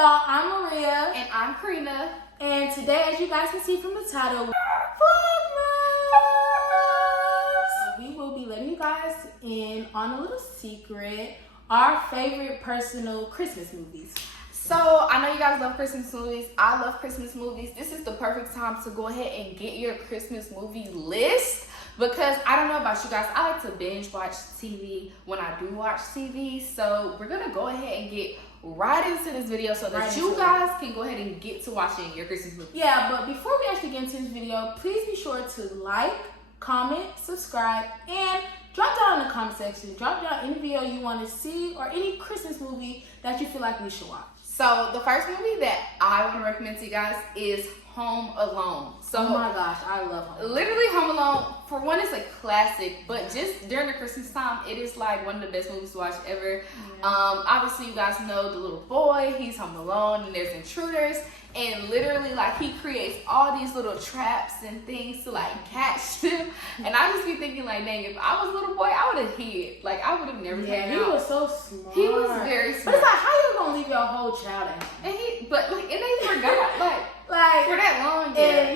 y'all? I'm Maria. And I'm Karina. And today, as you guys can see from the title, VLOGMAS! We will be letting you guys in on a little secret, our favorite personal Christmas movies. So, I know you guys love Christmas movies. I love Christmas movies. This is the perfect time to go ahead and get your Christmas movie list. Because I don't know about you guys, I like to binge watch TV when I do watch TV. So we're going to go ahead and get right into this video so that you guys can go ahead and get to watching your Christmas movie. Yeah, but before we actually get into this video, please be sure to like, comment, subscribe, and drop down in the comment section. Drop down any video you want to see or any Christmas movie that you feel like we should watch. So the first movie that I want to recommend to you guys is Home Alone. So, oh my gosh, I love Home Alone. Literally Home Alone, for one, it's a classic, but just during the Christmas time, it is like one of the best movies to watch ever. Yeah. Obviously, you guys know the little boy, he's home alone, and there's intruders, and literally, like, he creates all these little traps and things to, like, catch them. And I just be thinking, like, dang, if I was a little boy, I would have hid. Like, I would have never taken he was so smart. He was very smart. But it's like, how you gonna leave your whole child at home? And they forgot, like for that long, they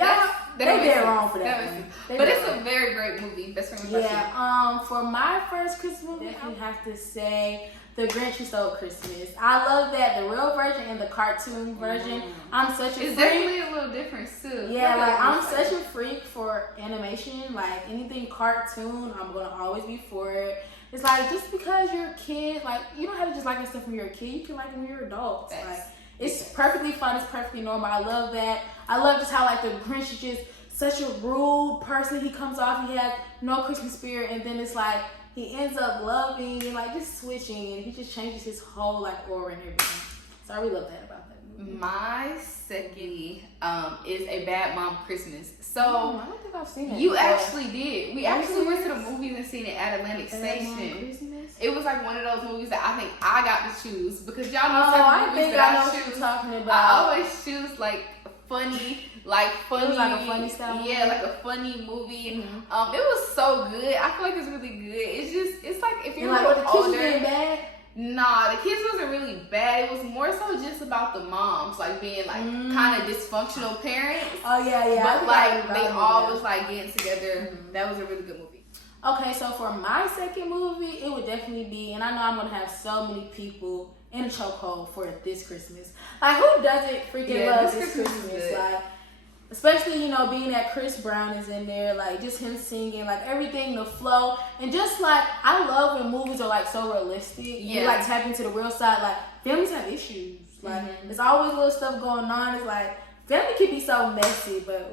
did wrong for that. But it's a very great movie. Best friend. Yeah. For my first Christmas movie, I would have to say The Grinch Who Stole Christmas. I love that, the real version and the cartoon version. I'm such a freak. It's definitely a little different too. Yeah, like I'm such a freak for animation. Like anything cartoon, I'm gonna always be for it. It's like just because you're a kid, like you don't have to just like stuff when you're a kid. You can like it when you're adults. Like it's perfectly fun. It's perfectly normal. I love that. I love just how like the Grinch is just such a rude person. He comes off. He has no Christmas spirit, and then it's like he ends up loving and like just switching, and he just changes his whole like aura and everything. So I really love that about that movie. My second is A Bad Mom Christmas. So I don't think I've seen it. You actually did. We actually went to the movies and seen it at Atlantic Station. It was like one of those movies that I think I got to choose because y'all know certain movies that I choose. Talking about. I always choose like funny. It was like a funny style movie. Yeah, like a funny movie. It was so good. I feel like it's really good. It's like if you're like, the kids being bad. Nah, the kids wasn't really bad. It was more so just about the moms, like being like kind of dysfunctional parents. Oh yeah. But like they all was like getting together. That was a really good movie. Okay, so for my second movie, it would definitely be, and I know I'm gonna have so many people in a chokehold for this Christmas. Like who doesn't freaking love this Christmas? Like, especially, you know, being that Chris Brown is in there, like just him singing, like everything, the flow, and just like I love when movies are like so realistic. Yeah. You like tap into the real side. Like families have issues. Like there's always little stuff going on. It's like family can be so messy, but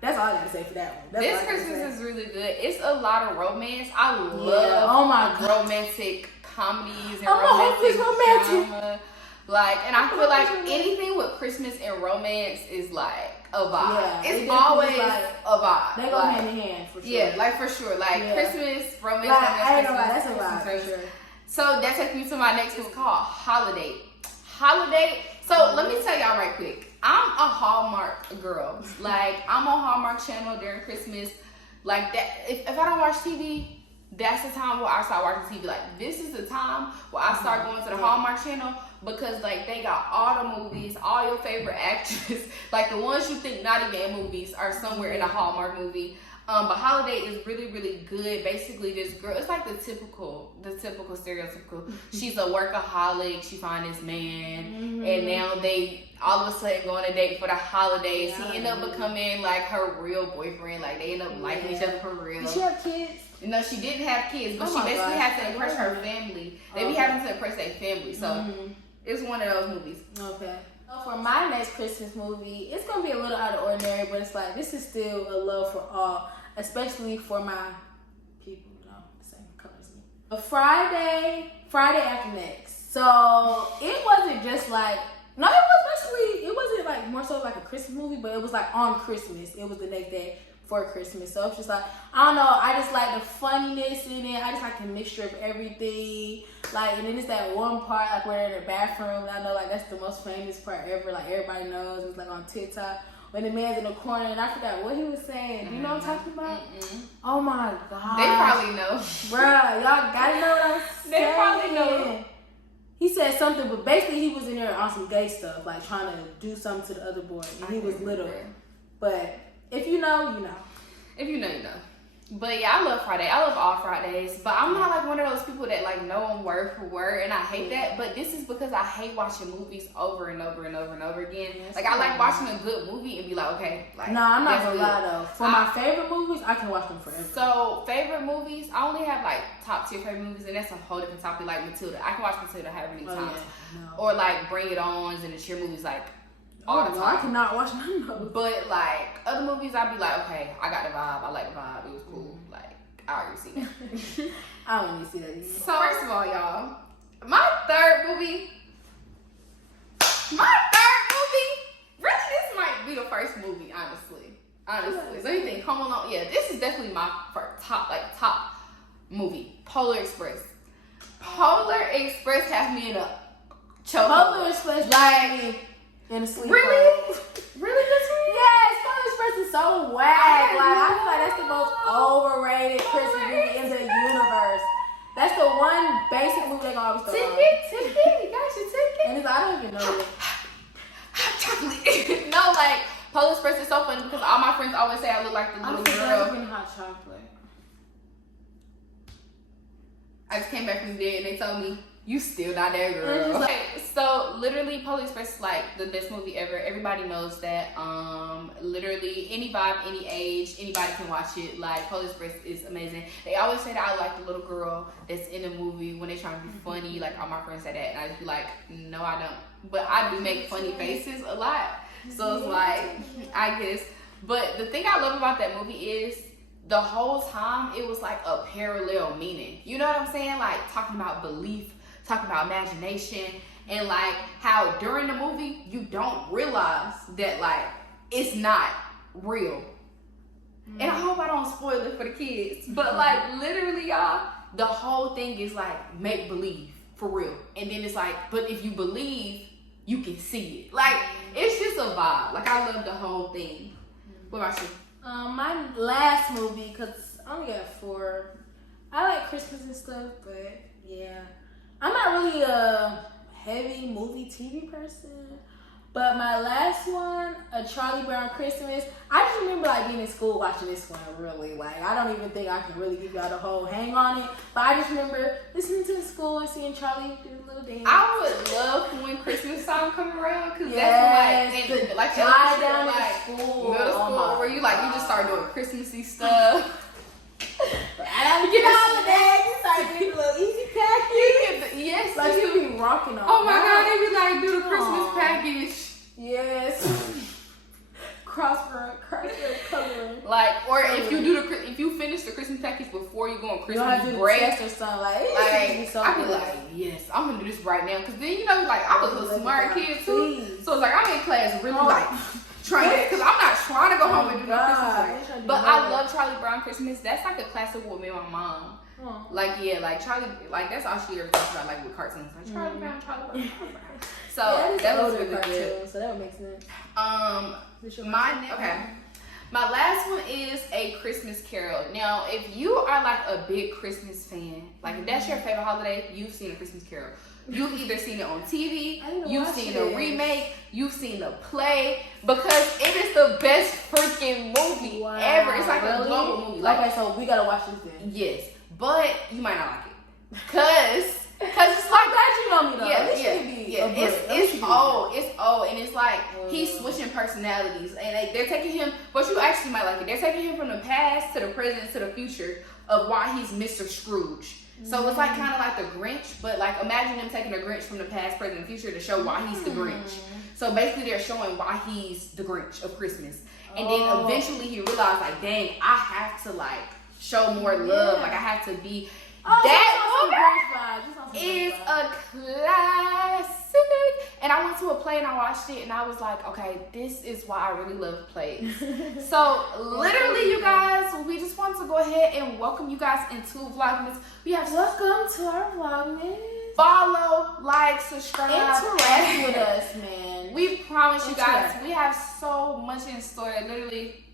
that's all I gotta say for that one. This Christmas is really good. It's a lot of romance. I love romantic comedies and romantic drama. Like, and I feel like anything with Christmas and romance is like a vibe. Yeah, it's always like a vibe. They go hand in hand for sure. Yeah, like for sure. Like Christmas, romance, I ain't gonna lie, that's a vibe for sure. So that takes me to my next. It's called Holiday. So let me tell y'all right quick. I'm a Hallmark girl. Like I'm on Hallmark Channel during Christmas. Like that. If I don't watch TV, that's the time where I start watching TV. Like this is the time where I start going to the Hallmark Channel because like they got all the movies, all your favorite actors, like the ones you think not even in movies are somewhere in a Hallmark movie. But Holiday is really, really good. Basically, this girl, it's like the typical stereotypical. She's a workaholic. She finds this man, and now they all of a sudden go on a date for the holidays. He end up becoming like her real boyfriend. Like they end up liking each other for real. Did she have kids? No, she didn't have kids, but she basically had to impress her family. They be having to impress their family, so it's one of those movies. Okay. So for my next Christmas movie, it's gonna be a little out of ordinary, but it's like this is still a love for all, especially for my people, you know, the same color as me. A Friday after next. So it wasn't just like it wasn't like more so like a Christmas movie, but it was like on Christmas. It was the next day for Christmas. So it's just like, I don't know, I just like the funniness in it. I just like the mixture of everything. Like, and then it's that one part like where they're in the bathroom. And I know like that's the most famous part ever. Like everybody knows. It's like on TikTok. When the man's in the corner and I forgot what he was saying. You know what I'm talking about? Oh my God. They probably know. Bruh, y'all gotta know what I'm saying. They probably know. He said something, but basically he was in there on some gay stuff, like trying to do something to the other boy, and he was little. But if you know, you know. If you know, you know. But yeah, I love Friday. I love all Fridays. But I'm not like one of those people that like know them word for word, and I hate that. But this is because I hate watching movies over and over and over and over again. Like I like watching a good movie and be like, okay, like no, I'm not gonna lie though. For my favorite movies, I can watch them forever. So favorite movies, I only have like top tier favorite movies, and that's a whole different topic. Like Matilda, I can watch Matilda however many times, or like Bring It Ons and the cheer movies, like all the time. I cannot watch none of those. But like other movies, I'd be like, okay, I got the vibe. I like the vibe. It was cool. Like I already seen it. I don't even see that either. So first of all, y'all, my third movie. Really, this might be the first movie, honestly. Let me think. Home Alone. Yeah, this is definitely my top movie. Polar Express. Polar Express has me in a choke. Polar Express like in a sleep. Really? Really, this one? Yes, Polar Express is so whack. Like I feel like that's the most overrated Christmas movie in the universe. That's the one basic movie they gonna always throw on. Ticket, got your ticket. And I don't even know it. Chocolate. No, like Polar Express is so funny because all my friends always say I look like the little girl. Hot chocolate. I just came back from there and they told me you still not that girl. Okay, so literally Polar Express is like the best movie ever. Everybody knows that. Literally any vibe, any age, anybody can watch it. Like Polar Express is amazing. They always say that I like the little girl that's in the movie when they trying to be funny. Like all my friends say that, and I just be like, no, I don't. But I do make funny faces a lot, so it's like I guess. But the thing I love about that movie is the whole time it was like a parallel meaning. You know what I'm saying? Like talking about belief, talking about imagination, and like how during the movie you don't realize that like it's not real. And I hope I don't spoil it for the kids, but like literally y'all, the whole thing is like make believe for real. And then it's like, but if you believe, you can see it. Like it's just a vibe. Like I love the whole thing. What about you? My last movie, cause I only got 4. I like Christmas and stuff, but yeah, I'm not really a heavy movie TV person. But my last one, A Charlie Brown Christmas, I just remember like being in school watching this one really. Like I don't even think I can really give y'all the whole hang on it. But I just remember listening to the school and seeing Charlie do a little dance. I would love when Christmas time come around because that's when like fly down like school, middle school where you like you just start doing Christmassy stuff. I don't get holidays. You start getting a little easy package. Yes, like you be rocking on. Oh my God, they be like do the Christmas package. Yes. Crossword coloring. Like, or if you finish the Christmas package before you go on Christmas break, test or something like I be like, yes, I'm gonna do this right now, because then you know, like I'm a little smart kid too, so it's like I'm in class really like trying to, because I'm not trying to go home and do the Christmas break. But I love Charlie Brown Christmas. That's like a classic with me and my mom. Like yeah, like Charlie, like that's all she ever talks about, like with cartoons, like Charlie Brown, Charlie Brown. So that was really good. So that would make sense. My last one is A Christmas Carol. Now, if you are like a big Christmas fan, like if that's your favorite holiday, you've seen A Christmas Carol. You've either seen it on TV, you've seen a remake, you've seen a play, because it is the best freaking movie ever. It's like a global movie. Like, okay, so we gotta watch this then. Yes, but you might not like it, cause it's like that you know me though. Yeah. It's old, and it's like he's switching personalities, and they're taking him. But you actually might like it. They're taking him from the past to the present to the future of why he's Mr. Scrooge. So it's like kind of like the Grinch, but like imagine them taking the Grinch from the past, present, and future to show why he's the Grinch. So basically, they're showing why he's the Grinch of Christmas, and then eventually he realized like, dang, I have to like show more love. Like I have to be. That movie is a classic, and I went to a play and I watched it and I was like, okay, this is why I really love plays. So literally, you guys, we just want to go ahead and welcome you guys into Vlogmas. We have welcome to our Vlogmas. Follow, like, subscribe, interact with us, man. We promise you guys, we have so much in store. Literally,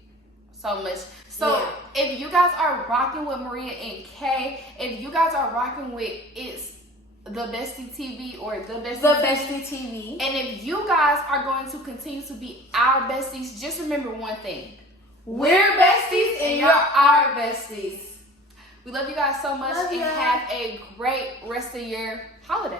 so much. So if you guys are rocking with Maria and Kay, if you guys are rocking with It's The Bestie TV or The Bestie The TV. Bestie TV. And if you guys are going to continue to be our besties, just remember one thing. We're besties and you're our besties. We love you guys so much, and have a great rest of your holiday.